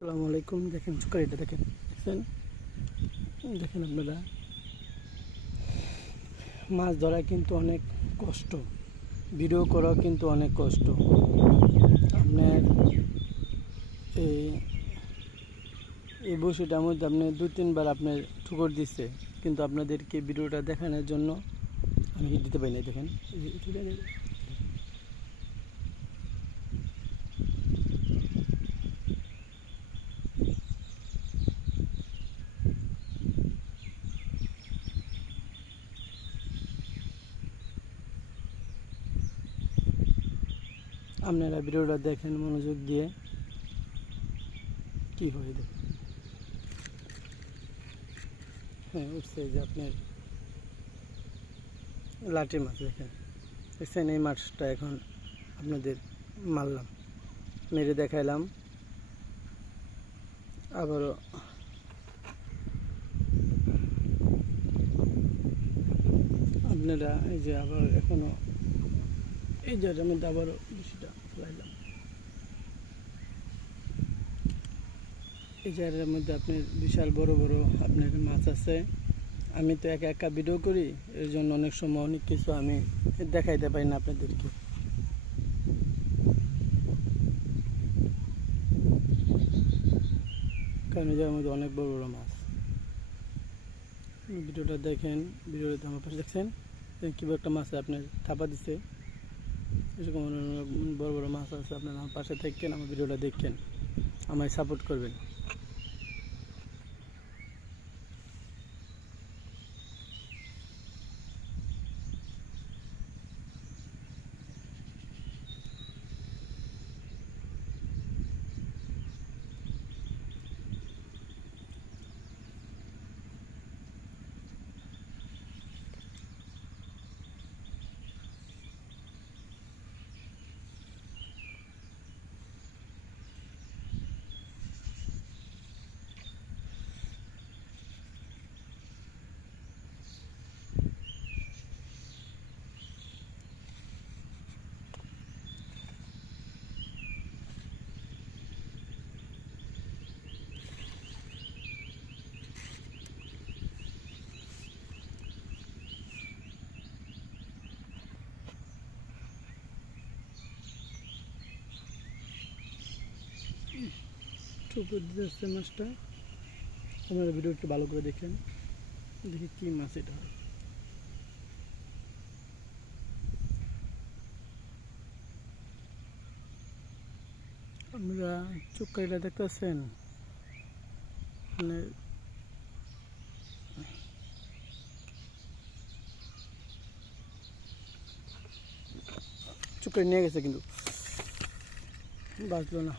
আসসালামু আলাইকুম। দেখেন চুকারিটা দেখেন, দেখছেন? দেখেন আপনারা, মাছ ধরা কিন্তু অনেক কষ্ট, ভিডিও করাও কিন্তু অনেক কষ্ট। আপনার এই এই বসিটার মধ্যে আপনি 2-3 বার আপনার ঠুকর দিচ্ছে, কিন্তু আপনাদেরকে ভিডিওটা দেখানোর জন্য আমি দিতে পারি না। দেখেন আপনারা ভিডিওটা দেখেন মনোযোগ দিয়ে, কি হয় দেখেন। হ্যাঁ, উঠছে যে আপনার লাঠি মাছ। দেখছেন এই মাছটা এখন আপনাদের মারলাম, মেরে দেখাইলাম। আবারও আপনারা এই যে আবার এখনো এই জায়গার মধ্যে আবারও বেশিটা ফেলাইলাম। এই জায়গার মধ্যে আপনার বিশাল বড় বড় আপনার মাছ আছে। আমি তো একা একা ভিডিও করি, এর জন্য অনেক সময় অনেক কিছু আমি দেখাইতে পারি না আপনাদেরকে। কারণ এই জায়গার মধ্যে অনেক বড় বড় মাছ। ভিডিওটা দেখেন, ভিডিওটা আমার পাশে দেখছেন কীভাবে একটা মাছ আপনার থাপা দিছে। এরকম বড় বড় মাছ আছে। আপনারা আমার পাশে থাকেন, আমার ভিডিওটা দেখেন, আমায় সাপোর্ট করবেন। ঠুকুর দিতে মাছটা, আপনারা ভিডিও একটু ভালো করে দেখেন, দেখি কি মাছ এটা হয়। আপনারা চুক্কাইটা দেখতেছেন, মানে চুক্কাই নিয়ে গেছে কিন্তু বাঁচলো না।